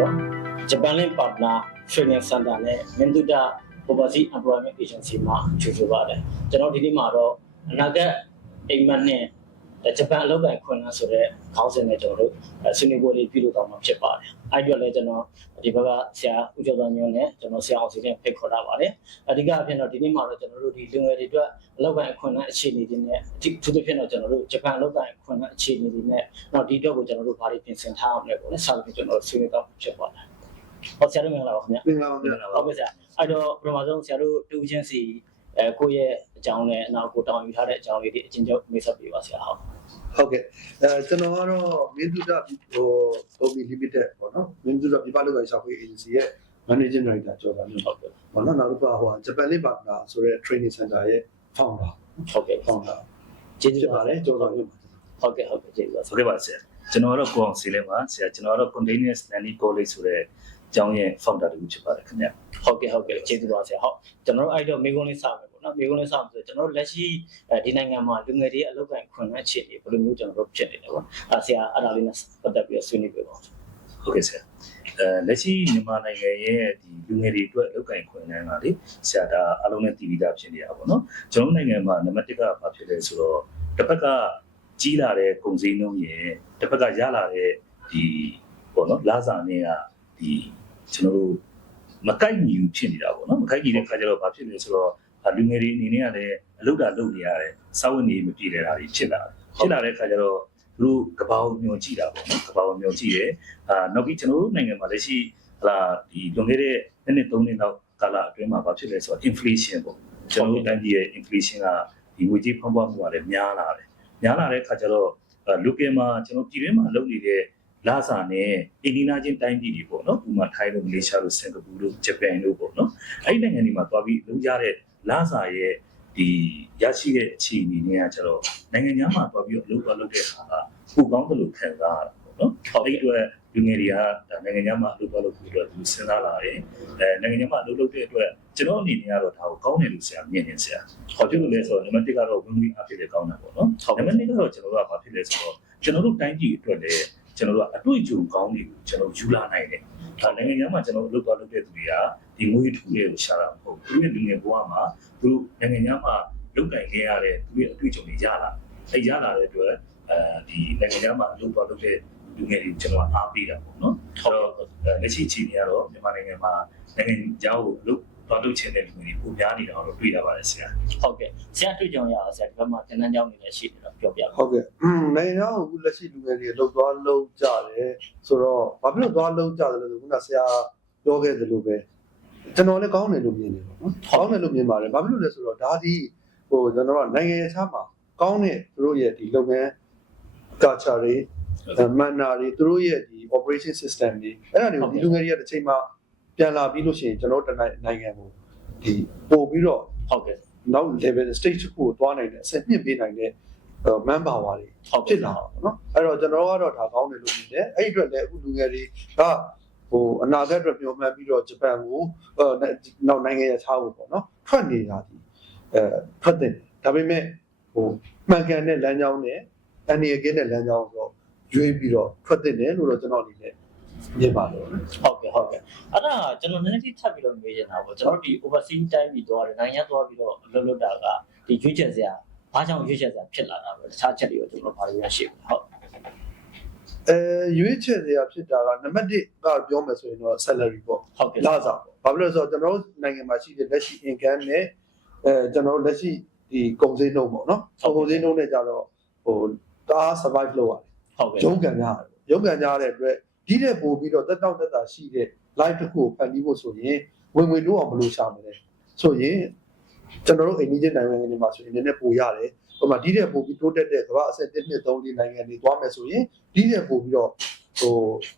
တော့ဂျပန်လင်းပါတနာ training center နဲ့မင်းတုဒ overseas employment agency မှာကြိုဆိုပါတယ်ကျွန်တော်ဒီနေ့မှာတော့အနာဂတ်အိမ်မက်နဲ့ဂျပန်အလုပ်ကိုင်ခွင့်လန်းဆိုတဲ့ခေါင်းစဉ်နဲ့ကျွန်တော်တို့ဆွေးနွေးပွဲလေးပြုလုပ်တော့မှာဖြစ်ပါတယ်အဲ့ဒီတော့လည်းကျွန်တော်ဒီဘက်ကဆရာဦးကျော်တော်မျိုးနဲ့ကျွန်တော်ဆရာအောင်စီနဲ့ဖိတ်ခေါ်တာပါတယ်အဓိကအဖြစ်တော့ဒီနေ့မှာတော့ကျွန်တော်တို့ဒီလူငယ်တွေအတွက်အလုပ်ကိုင်ခွင့်လန်းအခြေအနေတွေနဲ့သူတို့ဖြစ်တော့ကျွန်တော်တို့ဂျပန်အလုပ်ကိုင်ခွင့်လန်းအခြေအနေတွေနဲ့တော့ဒီတော့ကိုကျွန်တော်တို့ဘာတွေပြင်ဆင်ထားအောင်လဲပေါ့လေဆက်ပြီးကျွန်တော်ဆွေးနွေးတော့ဖြစ်ပါတယ်ဟုတ်ဆရာတို့မင်္ဂလာပါခင်ဗျာ မင်္ဂလာပါဟုတ်ကဲ့ဆရာအဲ့တော့ပထမဆုံးဆရာတို့တူချင်းစီကိုယ့်ရဲ့အကြောင်းနဲ့အနောက်ကိုတောင်းယူထားတဲ့အကြောင်းလေးတွေအချင်းချင်းမိတ်ဆက်ပေးပါဆရာဟုတ်ကဲ့ကျွန်တော်ကတော့မင်းတုဒHobby Limited ပေါ့နော်မင်းတုဒပြပလုပ်ကိုင်ရှာဖွေ agency ရဲ့ managing director ကျော်တာမျိုးဟုတ်ကဲ့ပေါ့နော်နောက်တစ်ခါဂျပန်လေးပါတာဆိုတဲ့ training center ရဲ့ founder ဟုတ်ကဲ့ founder ကျေးဇူးပါလေကျော်တာမျိုးဟုတ်ကဲ့ကျေးဇူးပါဟုတ်ကဲ့ပါဆရာကျွန်တော်ကတော့ကိုအောင်စီလဲပါဆရာကျွန်တော်ကတော့ Continuous Learning College ဆိုတဲ့အကြောင်းရဲ့ founder တူဖြစ်ပါတယ်ခင်ဗျဟုတ်ကဲ့ကျေးဇူးပါဆရာဟုတ်ကျွန်တော်တို့အဲ့တော့မိကုန်းလေးစမယ်ပေါ့နော်မိကုန်းလေးစမယ်ဆိုကျွန်တော်တို့လက်ရှိဒီနိုင်ငံမှာလူငယ်တွေအလုပ်ကိုင်ခွင့်နဲ့အခြေအနေဘယ်လိုမျိုးကျွန်တော်တို့ဖြစ်နေတယ်ပေါ့ဆရာအဲ့ဒါလေးနဲ့ပတ်သက်ပြီးဆွေးနွေးပြပါဦးဟုတ်ကဲ့ဆရာလက်ရှိမြန်မာနိုင်ငံရဲ့ဒီလူငယ်တွေအတွက်အလုပ်ကိုင်ခွင့်နဲ့ကလေဆရာဒါအလုံးနဲ့တည်ပြီးသားဖြစ်နေတာပေါ့နော်ကျွန်တော်နိုင်ငံမှာနံပါတ်1ကဘာဖြစ်လဲဆိုတော့တစ်ဖက်ကကြီးလာတဲ့ကုန်စည်နှုန်းရဲ့တစ်ဖက်ကရလာတဲ့ဒီပေါ့နော်လာစာနဲ့ကဒီကျွန်တော်တို့မကိုက်ညီဖြစ်နေတာပေါ့နော်မကိုက်ညီတဲ့ခါကျတော့ဘာဖြစ်လဲဆိုတော့လူငယ်တွေအနေနဲ့ကလည်းအလုပ်တာလုပ်နေရတယ်စာဝတ်နေမပြည့်တဲ့တာတွေဖြစ်လာတဲ့ခါကျတော့သူတို့ကဘာကိုမျှော်ကြည့်တာပေါ့နော်ကဘာကိုမျှော်ကြည့်တယ်နောက်ပြီးကျွန်တော်တို့နိုင်ငံမှာလက်ရှိဒီလွန်ခဲ့တဲ့နှစ်3နှစ်လောက်ကာလအတွင်းမှာဘာဖြစ်လဲဆိုတော့ inflation ပေါ့ကျွန်တော်တို့တိုင်းပြည်ရဲ့ inflation ကဒီငွေကြေးဖောင်းပွားမှုကလည်းများလာတဲ့ခါကျတော့local မှာကျွန်တော်ပြည်တွင်းမှာလုပ်နေတဲ့လာစာနဲ့အင်ဒီနာချင်းတိုင်းပြည်တွေပေါ့နော်ဥပမာထိုင်းတို့မလေးရှားတို့စင်ကာပူတို့ဂျပန်တို့ပေါ့နော်အဲ့ဒီနိုင်ငံတွေမှာသွားပြီးလုပ်ကြတဲ့လာစာရဲ့ဒီရရှိတဲ့အခြေအနေတွေကကျတော့နိုင်ငံခြားမှာသွားပြီးအလုပ်လုပ်တဲ့အခါကပိုကောင်းတယ်လို့ခံစားရတာပေါ့နော်အဲ့ဒီအတွက်လူငယ်တွေကနိုင်ငံခြားမှာအလုပ်လုပ်ဖို့အတွက်သူစဉ်းစားလာတယ်နိုင်ငံခြားမှာအလုပ်လုပ်တဲ့အတွက်ကျွန်တော်အနေနဲ့ကတော့ဒါကိုကောင်းတယ်လို့ဆရာမြင်နေဆရာဟောဖြစ်လို့လဲဆိုတော့နံပါတ်1ကတော့ဝင်ငွေအဖြစ်လည်းကောင်းတာပေါ့နော်နံပါတ်2ကတော့ကျွန်တော်တို့ကဘာဖြစ်လဲဆိုတော့ကျွန်တော်တို့တိုင်းပြည်အတွက်လည်းကျွန်တော်တို့ကအတွေ့အကြုံကောင်းတွေကိုကျွန်တော်ယူလာနိုင်တယ်ဒါနိုင်ငံခြားမှာကျွန်တော်တို့လုပ်တဲ့သူတွေကဒီငွေထူတွေကိုရှာတာမဟုတ်ဘူးသူရဲ့လူငယ်ဘဝမှာသူတို့နိုင်ငံခြားမှာလုပ်ကင်ခဲ့ရတဲ့သူရဲ့အတွေ့အကြုံတွေရလာရလာတဲ့အတွက်ဒီနိုင်ငံခြားမှာလုပ်တဲ့လူငယ်တွေကျွန်တော်အားပေးတာပေါ့နော်အဲ့တော့လက်ရှိအခြေအနေကတော့မြန်မာနိုင်ငံမှာနိုင်ငံခြားကိုလုပ်ချင်တဲ့လူငယ်တွေပိုများနေတာတော့တွေ့ရပါတယ်ဆရာဟုတ်ကဲ့ဆရာတွေ့ကြုံရအောင်ဆရာဒီဘက်မှာသင်တန်းကျောင်းနေလည်းရှိတယ်တော့ပြောပြပါဟုတ်ကဲ့နိုင်ငံခြားကိုလက်ရှိလူငယ်တွေလှုပ်သွားလှုပ်ကြတယ်ဆိုတော့ဘာဖြစ်လို့သွားလှုပ်ကြတယ်လဲဆိုခုနဆရာပြောခဲ့သလိုပဲကျွန်တော်လည်းကောင်းတယ်လို့မြင်တယ်ပေါ့နော်ကောင်းတယ်လို့မြင်ပါတယ်ဘာဖြစ်လို့လဲဆိုတော့ဒါဒီကျွန်တော်ကနိုင်ငံခြားမှာကောင်းတဲ့သူတို့ရဲ့ဒီလုပ်ငန်း culture တွေmanner တွေသူတို့ရဲ့ဒီ operation system တွေအဲ့ဒါတွေကိုဒီလူငယ်တွေကတစ်ချိန်မှာပြန်လာပြီးလို့ရှိရင်ကျွန်တော်တို့နိုင်ငံကိုဒီပို့ပြီးတော့ဟုတ်ကဲ့နောက် level stage ကိုသွားနိုင်တဲ့အဆင့်မြင့်ပေးနိုင်တဲ့ manpower တွေဖြစ်လာတာပေါ့နော်အဲ့တော့ကျွန်တော်ကတော့ဒါကောင်းတယ်လို့မြင်တယ်အဲ့ဒီအတွက်လည်းအခုလူငယ်တွေကအနာဂတ်အတွက်မျှော်မှန်းပြီးတော့ဂျပန်ကိုနောက်နိုင်ငံရဲ့ခြားကိုပေါ့နော်ထွက်နေတာဒီထွက်တယ်ဒါပေမဲ့မှန်ကန်တဲ့လမ်းကြောင်းနဲ့အနေအကင်းတဲ့လမ်းကြောင်းဆိုရွေးပြီးတော့ထွက်တယ်လို့တော့ကျွန်တော်အနေနဲ့မြင်ပါတယ်ဟုတ်ကဲ့အဲ့ဒါကျွန်တော်နည်းနည်းထပ်ပြီးတော့မေးချင်တာပေါ့ကျွန်တော်ဒီ overseas တိုင်းပြည်သွားတယ်နိုင်ငံသွားပြီးတော့လှုပ်တာကဒီရွေးချယ်စရာဘာကြောင့်ရွေးချယ်စရာဖြစ်လာတာပဲတခြားချက်တွေကိုကျွန်တော်ဘာလို့ရရှိဘူးဟုတ်ရွေးချယ်စရာဖြစ်တာကနံပါတ်1ကပြောမယ်ဆိုရင်တော့ salary ပေါ့ဟုတ်ကဲ့လာစားပေါ့ဘာဖြစ်လို့လဲဆိုတော့ကျွန်တော်တို့နိုင်ငံမှာရှိတဲ့လက်ရှိ income နဲ့ကျွန်တော်တို့လက်ရှိဒီကုန်စည်နှုန်းပေါ့နော်ကုန်စည်နှုန်းနဲ့ကြတော့ဒါ survive လုပ်ရတယ်ဟုတ်ကဲ့ရုန်းကန်ကြရတဲ့အတွက်ဒီတဲ့ပို့ပြီးတော့တက်တာရှိတဲ့ live တစ်ခုကိုဖန်တီးဖို့ဆိုရင်ဝင်တိုးအောင်ဘယ်လိုရှာမလဲဆိုရင်ကျွန်တော်တို့အိန္ဒိယနိုင်ငံတွေမှာဆိုရင်နည်းနည်းပိုရတယ်ဟိုမှာဒီတဲ့ပို့ပြီးတိုးတက်တဲ့ကမ္ဘာအဆင့်1 2 3 4နိုင်ငံတွေသွားမယ်ဆိုရင်ဒီတဲ့ပို့ပြီးတော့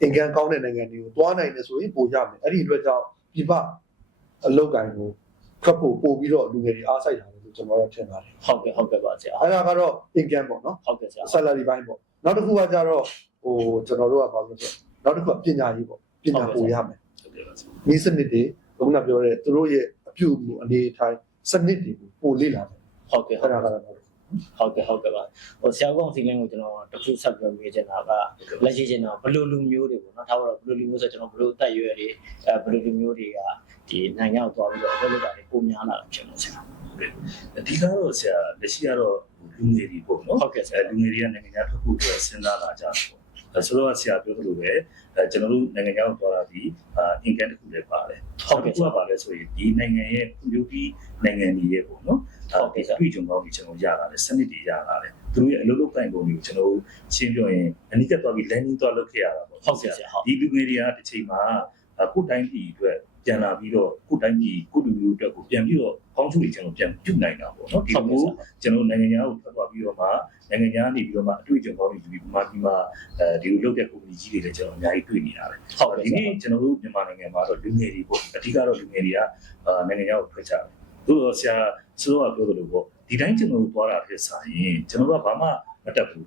အင်ကန်ကောင်းတဲ့နိုင်ငံတွေကိုသွားနိုင်တယ်ဆိုရင်ပိုရမယ်အဲ့ဒီအတွက်ကြောင့်ပြပအလုပ်ကိုင်ကိုခပ်ပို့ပြီးတော့လူငယ်တွေအားစိုက်တာလို့ကျွန်တော်တို့ထင်ပါတယ်ဟုတ်ကဲ့ပါဆရာအဲ့ဒါကတော့ income ပေါ့နော်ဟုတ်ကဲ့ဆရာ salary ဘိုင်းပေါ့နောက်တစ်ခုကကြတော့ကျွန်တော်တို့ကဘာလို့ဆိုနောက်တစ်ခုကပညာရေးပေါ့ပညာပို့ရမယ်ဒီစနစ်တွေဘုန်းကပြောတဲ့သူတို့ရဲ့အပြုအမူအနေထိုင်စနစ်တွေကိုပို့လေ့လာတယ်ဟုတ်ကဲ့အဲ့ဒါကတော့ ဟုတ်ကဲ့ဟုတ်ကဲ့ပါဆရာကောင်စီလင်းကိုကျွန်တော်တစ်ခုဆက်ပြောပြချင်တာကလက်ရှိကျွန်တော်ဘယ်လိုလူမျိုးတွေပေါ့နော်ထားပါတော့ဘယ်လိုလူမျိုးဆိုကျွန်တော်ဘယ်လိုအသက်အရွယ်တွေဘယ်လိုလူမျိုးတွေကဒီနိုင်ငံကိုသွားပြီးတော့လုပ်တာတွေပုံများလာတာဖြစ်လို့ဆရာ အဓိကတော့ဆရာလက်ရှိကတော့လူငယ်တွေပေါ့နော် ဟုတ်ကဲ့ဆရာ လူငယ်တွေကနိုင်ငံခြားထွက်ဖို့အတွက်စဉ်းစားလာကြတယ်ပေါ့ဆိုတော့ဆရာပြောသလိုပဲကျွန်တော်တို့နိုင်ငံခြားကိုသွားတာဒီအင်ကန်တစ်ခုလည်းပါတယ်ဟုတ်ကဲ့ပါလဲဆိုရင်ဒီနိုင်ငံရဲ့လူပြီးနိုင်ငံတွေရဲ့ပေါ့နော်ဒီတွေ့ကြုံကောင်းကြီးကျွန်တော်ရလာတယ်စနစ်တွေရလာတယ်သူတို့ရဲ့အလုပ်လုပ်ကိုင်ပုံတွေကိုကျွန်တော်ရှင်းပြရင်အနိကသွားပြီး landing သွားလုပ်ခဲ့ရတာပေါ့ဟုတ်ကဲ့ဆရာဒီလူငယ်တွေကတစ်ချိန်မှာကိုယ်တိုင်းပြည်အတွက်ပြန်လာပြီးတော့ကိုယ်တိုင်းပြည်ကိုလူမျိုးအတွက်ကိုပြန်ပြီးတော့ကောင်းကျိုးတွေကျွန်တော်ပြန်ပြုနိုင်တာပေါ့နော်ဒီလိုကျွန်တော်နိုင်ငံခြားကိုထွက်သွားပြီးတော့မှနိုင်ငံခြားနေပြီးတော့မှအတွေ့အကြုံကောင်းတွေယူပြီးဒီမှာဒီလိုလုပ်တဲ့ကုမ္ပဏီကြီးတွေလည်းကျွန်တော်အများကြီးတွေ့နေရတယ်ဟုတ်ဒီနေ့ကျွန်တော်တို့မြန်မာနိုင်ငံမှာတော့လူငယ်တွေပေါ့အဓိကတော့လူငယ်တွေကနိုင်ငံခြားကိုထွက်ကြတယ်သို့တော့ဆရာဆိုတော့ပြောသလိုပေါ့ဒီတိုင်းကျွန်တော်တို့သွားတာဖြစ်စားရင်ကျွန်တော်တို့ကဘာမှမတတ်ဘူ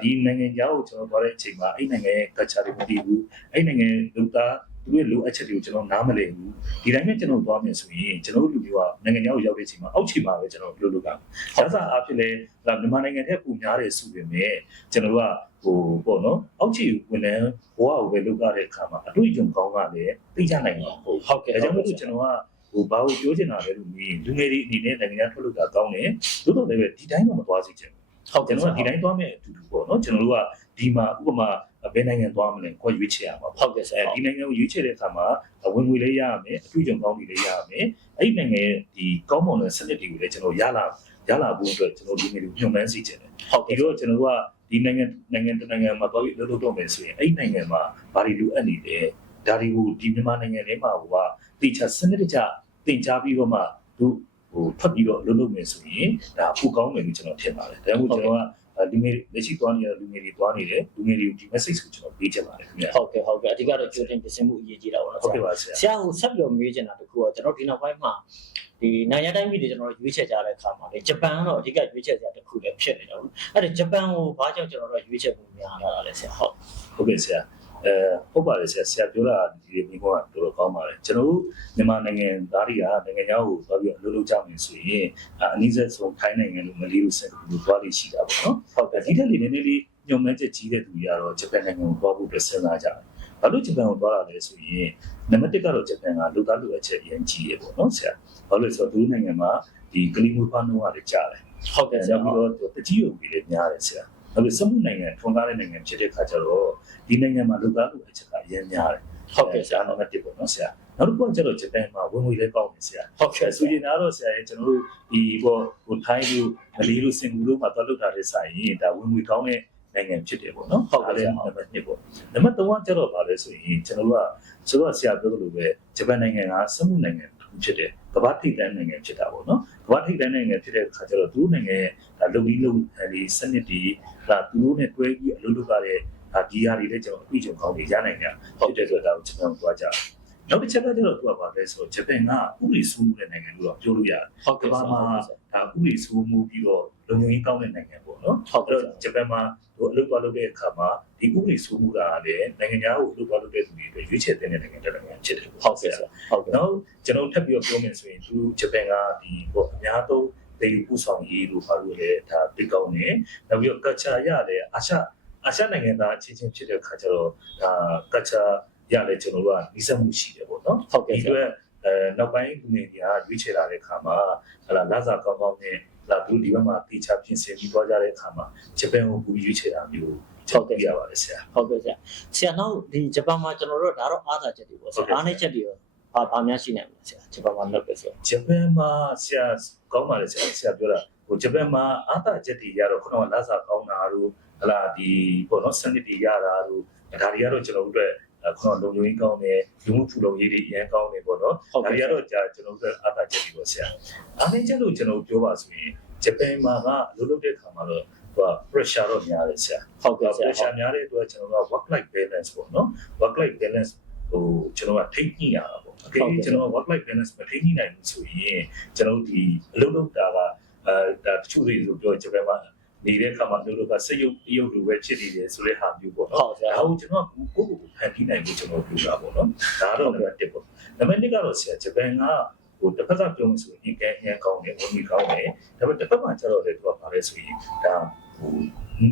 းဒီနိုင်ငံခြားကိုကျွန်တော်သွားတဲ့အချိန်မှာအဲ့နိုင်ငံရဲ့ culture တွေမသိဘူးအဲ့နိုင်ငံလူသားသူတို့လိုအပ်ချက်တွေကိုကျွန်တော်နားမလည်ဘူးဒီတိုင်းနဲ့ကျွန်တော်သွားမယ်ဆိုရင်ကျွန်တော်တို့လူတွေကနိုင်ငံခြားကိုရောက်တဲ့အချိန်မှာအောက်ခြေမှာပဲကျွန်တော်ပြောလို့ကဒါစားအဖြစ်လဲမြန်မာနိုင်ငံထက်ပုံများတယ်ဆိုပေမဲ့ကျွန်တော်တို့ကပေါ့နော်အောက်ခြေဝင်တဲ့ဘဝကိုပဲလုပ်ရတဲ့အခါမှာအတွေ့အကြုံကောင်းကလည်းသိကြနိုင်မှာဟုတ်ကဲ့ဒါကြောင့်မို့ကျွန်တော်ကဘာကိုပြောချင်တာလဲလို့မြင်လူငယ်တွေအနေနဲ့နိုင်ငံခြားထွက်လို့တာကောင်းတယ်သို့တော်လည်းပဲဒီတိုင်းတော့မသွားစေချင်ဘူးဟုတ်ကျွန်တော်ကဒီတိုင်းသွားမယ်အတူတူပေါ့နော်ကျွန်တော်တို့ကဒီမှာဥပမာဘယ်နိုင်ငံသွားမလဲကိုရွေးချယ်ရမှာဟုတ်ကဲ့ဆရာဒီနိုင်ငံကိုရွေးချယ်တဲ့အခါမှာဝင်ငွေလေးရရမယ်အထူးကြုံကောင်းတွေလေးရရမယ်အဲ့ဒီနိုင်ငံရဲ့ဒီကောင်းမွန်တဲ့စနစ်တွေကိုလည်းကျွန်တော်ရလာဖို့အတွက်ကျွန်တော်ဒီနေ့ညွှန်မှန်းစီချင်တယ်ဟုတ်ဒီတော့ကျွန်တော်တို့ကဒီနိုင်ငံတစ်နိုင်ငံမှာသွားပြီးလုပ်တော့မယ်ဆိုရင်အဲ့ဒီနိုင်ငံမှာဘာတွေလိုအပ်နေလဲဒါတွေကိုဒီမြန်မာနိုင်ငံထဲမှာကတိကျစနစ်တကျသင်ကြားပြီးတော့မှသူထွက်ပြီးတော့လုပ်မယ်ဆိုရင်ဒါအဖို့ကောင်းမယ်လို့ကျွန်တော်ထင်ပါတယ်ဒါကြောင့်မို့ကျွန်တော်ကလူငယ်လက်ရှိသွားနေတဲ့လူငယ်တွေသွားနေတယ်လူငယ်တွေကိုဒီ message ကိုကျွန်တော်ပေးချင်ပါတယ်ခင်ဗျာဟုတ်ကဲ့အဓိကတော့ကြိုတင်ပြင်ဆင်မှုအရေးကြီးတာပေါ့နော်ဟုတ်ကဲ့ပါဆရာဆရာကိုဆက်ပြီးတော့မေးချင်တာတခုကကျွန်တော်ဒီနောက်ပိုင်းမှာဒီနိုင်ငံတိုင်းပြည်တွေကျွန်တော်ရွေးချယ်ကြတဲ့အခါမှာလေဂျပန်ကတော့အဓိကရွေးချယ်စရာတခုလည်းဖြစ်နေတာပေါ့အဲ့ဒါဂျပန်ကိုဘာကြောင့်ကျွန်တော်တို့ရွေးချယ်မှုများလာတာလဲဆရာဟုတ်ကဲ့ဆရာဟုတ်ပါတယ်ဆရာပြောတာဒီမိကုန်းကတော်တော်ကောင်းပါတယ်ကျွန်တော်တို့မြန်မာနိုင်ငံသားတွေကနိုင်ငံခြားကိုသွားပြီးအလုပ်လုပ်ကြမယ်ဆိုရင်အနည်းဆုံးထိုင်းနိုင်ငံလိုမလေးလိုစင်ကာပူလိုသွားလို့ရှိတာပေါ့နော်ဟုတ်ကဲ့ဒီတက်လေးနည်းနည်းလေးညွန်မှန်းချက်ကြီးတဲ့သူတွေကတော့ဂျပန်နိုင်ငံကိုသွားဖို့အတွက်စဉ်းစားကြတယ်ဘာလို့ဂျပန်ကိုသွားတာလဲဆိုရင်နံပါတ်1ကတော့ဂျပန်ကလူသားလူအချက်အရင်ကြီးရပေါ့နော်ဆရာဘာလို့လဲဆိုတော့သူနိုင်ငံမှာဒီကလီမူဖာနိုးကလည်းကြားတယ်ဟုတ်ကဲ့ဆရာပြီးတော့တကြီးရုပ်ပြီးလည်းများတယ်ဆရာဒါပေမဲ့စမှုနိုင်ငံထွန်းကားတဲ့နိုင်ငံဖြစ်တဲ့ခါကျတော့ဒီနိုင်ငံမှာလူသားလူအချက်ကအရင်များတယ်ဟုတ်ကဲ့ဆရာနံပါတ်1ပေါ့နော်ဆရာနောက်တစ်ခုကကျတော့ဂျပန်မှာဝင်ငွေလည်းကောင်းတယ်ဆရာဟုတ်ကဲ့ဆိုရင်တော့ဆရာရဲ့ကျွန်တော်တို့ဒီထိုင်းလိုမလေးလိုစင်ကာပူလိုမှာသွားလုပ်တာတဲ့ဆိုင်ရင်ဒါဝင်ငွေကောင်းတဲ့နိုင်ငံဖြစ်တယ်ပေါ့နော်ဟုတ်ကဲ့နံပါတ်1ပေါ့နံပါတ်3ကကျတော့ဗာလဲဆိုရင်ကျွန်တော်တို့ကဆိုတော့ဆရာပြောသလိုပဲဂျပန်နိုင်ငံကစမှုနိုင်ငံဖြစ်တယ်ကမ္ဘာထိပ်တန်းနိုင်ငံဖြစ်တာပေါ့နော်ကမ္ဘာထိပ်တန်းနိုင်ငံဖြစ်တဲ့အခါကျတော့သူတို့နိုင်ငံရဲ့လုံပြီးလုံဒီစနစ်တွေဒါသူတို့နဲ့တွဲပြီးအလုပ်လုပ်ရတဲ့ဒီဟာတွေလည်းကျွန်တော်အပြည့်အစုံကောင်းတွေရနိုင်ကြဟုတ်တယ်ဆိုတော့ကျွန်တော်သွားကြနောက်တစ်ချက်ကကျတော့သူကဘာလဲဆိုတော့ဂျပန်ကဥပဒေစိုးမှုတဲ့နိုင်ငံလို့တော့ပြောလို့ရတယ်ဟုတ်ကဲ့ပါမှာဒါဥပဒေစိုးမှုပြီးတော့လုံခြုံရေးကောင်းတဲ့နိုင်ငံပေါ့နော်ဟုတ်ကဲ့ဂျပန်မှာအလုပ်သွားလုပ်တဲ့အခါမှာဒီဥပဒေစိုးမှုတာလည်းနိုင်ငံခြားကိုအလုပ်သွားလုပ်တဲ့သူတွေရွေးချယ်တဲ့နိုင်ငံတစ်နိုင်ငံဖြစ်တယ်ဟုတ်ကဲ့ဟုတ်ကဲ့နောက်ကျွန်တော်ထပ်ပြီးတော့ပြောမယ်ဆိုရင်သူဂျပန်ကဒီပေါ့အများဆုံးဒေယူပူဆောင်ရေးလို့ပြောလို့လေဒါပြကောင်းနေနောက်ပြီးတော့ကချာရတယ်အာရှနိုင်ငံသားအချင်းချင်းဖြစ်တဲ့အခါကျတော့ဒါကချာရလဲကျွန်တော်တို့ကနှိစက်မှုရှိတယ်ပေါ့နော်ဟုတ်ကဲ့ဒီအတွက်နောက်ပိုင်းလူငယ်တွေကရွေးချယ်လာတဲ့အခါမှာလာစာကောင်းကောင်းနဲ့လာသူဒီဘက်မှာတေချာပြင်ဆင်ပြီးသွားကြတဲ့အခါမှာဂျပန်ကိုပူရွေးချယ်တာမျိုးဟုတ်ကဲ့ရပါတယ်ဆရာဟုတ်ကဲ့ဆရာနောက်ဒီဂျပန်မှာကျွန်တော်တို့ဒါတော့အားသာချက်တွေပေါ့ဆရာအားနည်းချက်တွေရောဘာများရှိနိုင်မလဲဆရာဂျပန်မှာလုပ်ပဲဆိုဂျပန်မှာဆရာကောင်းပါလေဆရာပြောတာဂျပန်မှာအားသာချက်တွေရတော့ခုနကလာစာကောင်းတာတို့ဒီပေါ့နော်စနစ်တွေရတာတို့ဒါတွေကတော့ကျွန်တော်တို့ခုနလုံခြုံရေးကောင်းတယ်လူမှုဖူလုံရေးတွေအရင်ကောင်းတယ်ပေါ့နော်ဒါတွေကတော့ကျွန်တော်တို့အားသာချက်တွေပေါ့ဆရာအားနည်းချက်လို့ကျွန်တော်ပြောပါဆိုရင်ဂျပန်မှာကလုပ်တဲ့အခါမှာတော့pressure တော့များတယ်ဆရာဟုတ်ကဲ့ pressure များတဲ့အတွက်ကျွန်တော်တို့ work life balance ပေါ့နော် work life balance ကျွန်တော်ကထိညှိရတာပေါ့โอเคကျွန်တော် work life balance မထိညှိနိုင်ဘူးဆိုရင်ကျွန်တော်ဒီအလုပ်လုပ်တာကဒါတချို့တွေဆိုပြောဂျပန်မှာနေတဲ့အခါမှာတို့ကစက်ရုပ်လိုပဲဖြစ်နေတယ်ဆိုတဲ့ဟာမျိုးပေါ့နော်ဟုတ်ဆရာဒါကိုကျွန်တော်ကိုဖန်တီးနိုင်ဖို့ကျွန်တော်ပြောတာပေါ့နော်ဒါတော့နံပါတ်1ပေါ့နံပါတ်2ကတော့ဆရာဂျပန်က ဟိုတစ်ဖက်ကပြောလို့ဆိုရင်ကဲအရင်ကောင်းတယ်ဝင်ပြီးကောင်းတယ်ဒါပေမဲ့တစ်ဖက်မှာကျတော့လေသူကပါလဲဆိုရင်ဒါဟို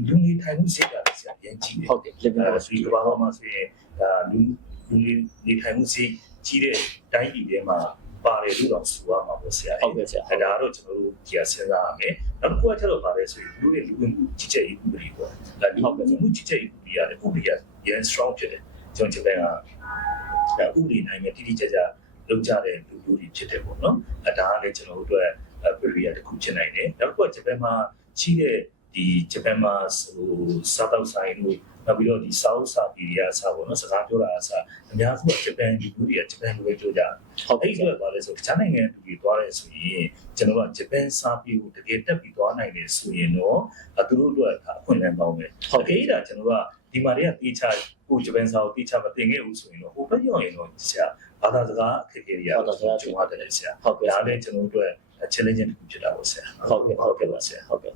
လူနေထိုင်မှုစိတ်ဓာတ်ဆရာရန်ကြီးတယ် ဟုတ်တယ် living ဆိုရင်ဘာမှမဆိုရင်ဒါလူနေထိုင်မှုစိတ်ကြီးတဲ့တိုင်းပြည်ထဲမှာပါတယ်လို့တော့ဆိုရမှာပေါ့ဆရာ ဟုတ်ကဲ့ဆရာ ဒါတော့ကျွန်တော်တို့ကြည့်စဉ်းစားရမယ်နောက်တစ်ခုကကျတော့ပါတယ်ဆိုရင်လူတွေလူမှုကြီးကြပ်ရေးဥပဒေပေါ့ဒါလူမှုကြီးကြပ်ရေးဥပဒေရတယ်ဥပဒေကရန် strong ဖြစ်တယ်ကျွန်တော်ကျွန်တော်ကဒါဥပဒေနိုင်မဲ့တိတိကျကျလုပ်ကြတဲ့လူမျိုးတွေဖြစ်တယ်ပေါ့နော်ဒါကလည်းကျွန်တော်တို့အတွက်ပြည်ရတစ်ခုဖြစ်နိုင်တယ်နောက်တစ်ခုကဂျပန်မှာရှိတဲ့ဒီဂျပန်မှာဟိုစားတော့ဆိုင်လို့နောက်ပြီးတော့ဒီဆောက်စာပြည်ရစားပေါ့နော်စကားပြောတာအစားအများစုကဂျပန်လူမျိုးတွေကဂျပန်လိုပဲပြောကြတယ် ဟုတ် အဲ့ ကဲ့ ဒီတော့ပါလဲဆိုတခြားနိုင်ငံတွေသွားရဲဆိုရင်ကျွန်တော်ကဂျပန်စာပြည်ကိုတကယ်တက်ပြီးသွားနိုင်တယ်ဆိုရင်တော့သူတို့တို့ကအခွင့်အလမ်းပေါင်းမယ်။ဟုတ်ကဲ့ဒါကျွန်တော်ကဒီမှာတွေကတေးချကိုဂျပန်စာကိုတေးချမတင်ခဲ့ဘူးဆိုရင်တော့ဟိုဘက်ရောက်ရင်တော့ဆရာဘာသာစကားအခက်အခဲတွေကတော့ကျွန်တော်တယ်ဆရာ ဟုတ်ကဲ့ ဒါလည်းကျွန်တော်တို့အတွက် challenge တစ်ခုဖြစ်တာပေါ့ဆရာ ဟုတ်ကဲ့ပါဆရာဟုတ်ကဲ့